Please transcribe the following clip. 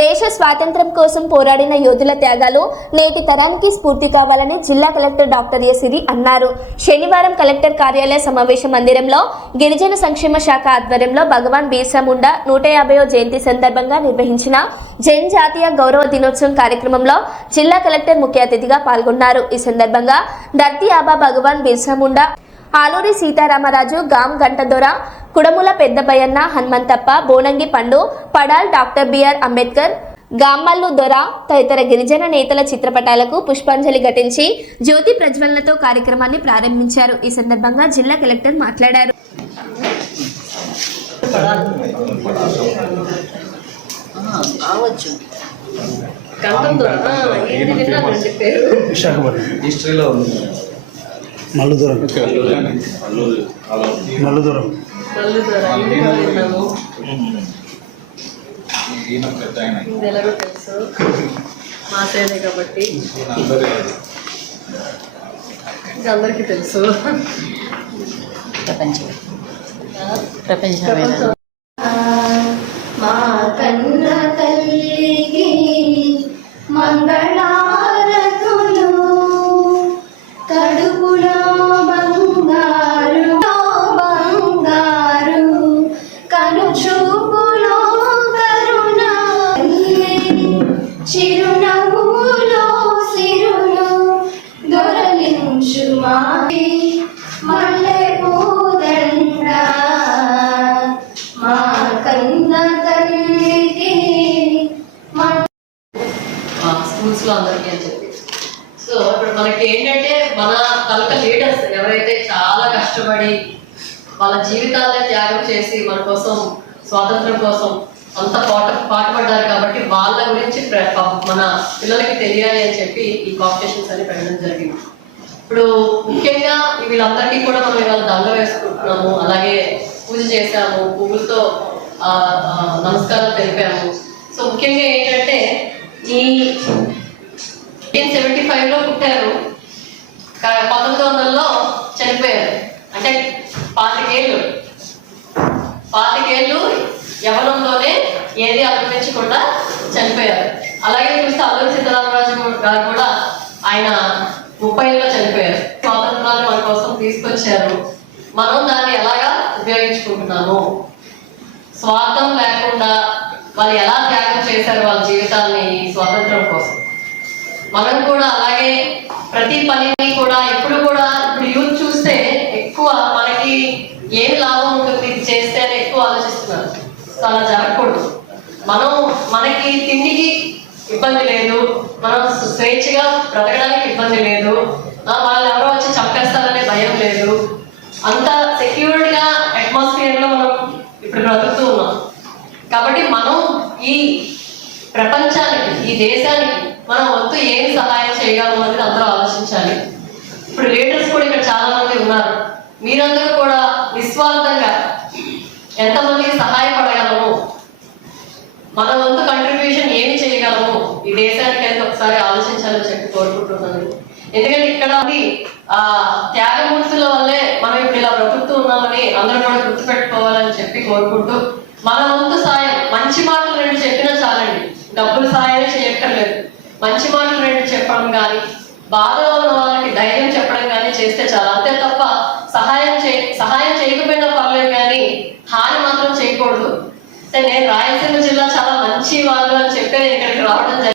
దేశ స్వాతంత్ర్యం కోసం పోరాడిన యోధుల త్యాగాలు నేటి తరానికి స్ఫూర్తి కావాలని జిల్లా కలెక్టర్ డాక్టర్ యసిరి అన్నారు. శనివారం కలెక్టర్ కార్యాలయ సమావేశ మందిరంలో గిరిజన సంక్షేమ శాఖ ఆధ్వర్యంలో భగవాన్ బీర్సా ముండా నూట యాభైవ జయంతి సందర్భంగా నిర్వహించిన జైన్ జాతీయ గౌరవ దినోత్సవం కార్యక్రమంలో జిల్లా కలెక్టర్ ముఖ్య అతిథిగా పాల్గొన్నారు. ఈ సందర్భంగా దర్తి ఆబా భగవాన్ బిర్సా ముండా ఆలూరి సీతారామరాజు గాం గంటదొర కుడముల పెద్దబయ్యన్న హనుమంతప్ప బోనంగి పండు పడాల్ డాక్టర్ బిఆర్ అంబేద్కర్ గామ్మల్లు దొర తదితర గిరిజన నేతల చిత్రపటాలకు పుష్పాంజలి ఘటించి జ్యోతి ప్రజ్వలనతో కార్యక్రమాన్ని ప్రారంభించారు. ఈ సందర్భంగా జిల్లా కలెక్టర్ మాట్లాడారు. హిస్టరీలో ఉంది. మల్లుదూరం. మల్లుదూరం. ఎలాగో తెలుసు మా సైడే కాబట్టి అందరికీ తెలుసు ప్రపంచం ప్రపంచం ప్రపంచం. మా కన్న చిరునవ్వులో సిరులు దొరలించు మాటి మల్లె పూదండ మా కన్న తల్లికి మా స్కూల్స్లో అందరికీ అని చెప్పి. సో ఇప్పుడు మనకి ఏంటంటే మన తలక లీడర్స్ ఎవరైతే చాలా కష్టపడి వాళ్ళ జీవితాలనే త్యాగం చేసి మన కోసం స్వాతంత్రం కోసం అంత పాట పాటుపడ్డారు కాబట్టి వాళ్ళ గురించి మన పిల్లలకి తెలియాలి అని చెప్పి ఈ కాంపిటీషన్స్ అని పెట్టడం జరిగింది. ఇప్పుడు ముఖ్యంగా వీళ్ళందరికీ కూడా మనం ఇవాళ దండ వేసుకుంటున్నాము. అలాగే పూజ చేశాము పువ్వులతో నమస్కారం తెలిపాము. సో ముఖ్యంగా ఏంటంటే ఈ ఎయిటీన్ సెవెంటీ ఫైవ్లో పుట్టారు. క- పంతొమ్మిది వందలలో చనిపోయారు. అంటే పాతికేళ్ళు. చనిపోయారు. అలాగే చూస్తే అల్లూరి సీతారామరాజు గారు కూడా ఆయన ముప్పైలో చనిపోయారు. స్వాతంత్రాన్ని మన కోసం తీసుకొచ్చారు. మనం దాన్ని ఎలాగా ఉపయోగించుకుంటున్నాము? స్వార్థం లేకుండా వాళ్ళు ఎలా త్యాగం చేశారు వాళ్ళ జీవితాన్ని స్వాతంత్రం కోసం? మనం కూడా అలాగే ప్రతి పనిని కూడా ఎప్పుడు కూడా ఇప్పుడు యూత్ చూస్తే ఎక్కువ మనకి ఏం లాభం ఉంటుంది ఇది చేస్తే అని ఎక్కువ ఆలోచిస్తున్నారు. సో అలా జరగకూడదు. మనం మనకి తిండికి ఇబ్బంది లేదు. మనం స్వేచ్ఛగా బ్రతకడానికి ఇబ్బంది లేదు. వాళ్ళు ఎవరో వచ్చి చంపేస్తారనే భయం లేదు. అంత సెక్యూర్డ్గా అట్మాస్ఫియర్లో మనం ఇప్పుడు బ్రతుకుతూ ఉన్నాం. కాబట్టి మనం ఈ ప్రపంచానికి ఈ దేశానికి మనం వంతు ఏం సహాయం చేయగలం అనేది అందరూ ఆలోచించాలి. ఇప్పుడు లీడర్స్ కూడా ఇక్కడ చాలా మంది ఉన్నారు. మీరందరూ కూడా నిస్వార్థంగా ఎంతమందికి సహాయపడగలము? మన వంతు ఈ దేశానికి అయితే ఒకసారి ఆలోచించాలని చెప్పి కోరుకుంటున్నాను. ఎందుకంటే ఇక్కడ అది ఆ త్యాగమూర్తుల వల్లే మనం ఇప్పుడు ఇలా బ్రతుకుతూ ఉన్నామని అందరూ కూడా గుర్తుపెట్టుకోవాలని చెప్పి కోరుకుంటూ మన వంతు సాయం మంచి మాటలు రెండు చెప్పినా చాలండి. డబ్బులు సాయం చేయక్కర్లేదు. మంచి మాటలు రెండు చెప్పడం కానీ బాధలో ఉన్న వాళ్ళకి ధైర్యం చెప్పడం కానీ చేస్తే చాలా. అంతే తప్ప సహాయం చే సహాయం చేయకపోయినా పర్లేదు కానీ హాని మాత్రం చేయకూడదు. అంటే నేను రాయలసీమ జిల్లా చాలా మంచి వాళ్ళు అని చెప్పి నేను ఇక్కడికి రావడం జరిగింది.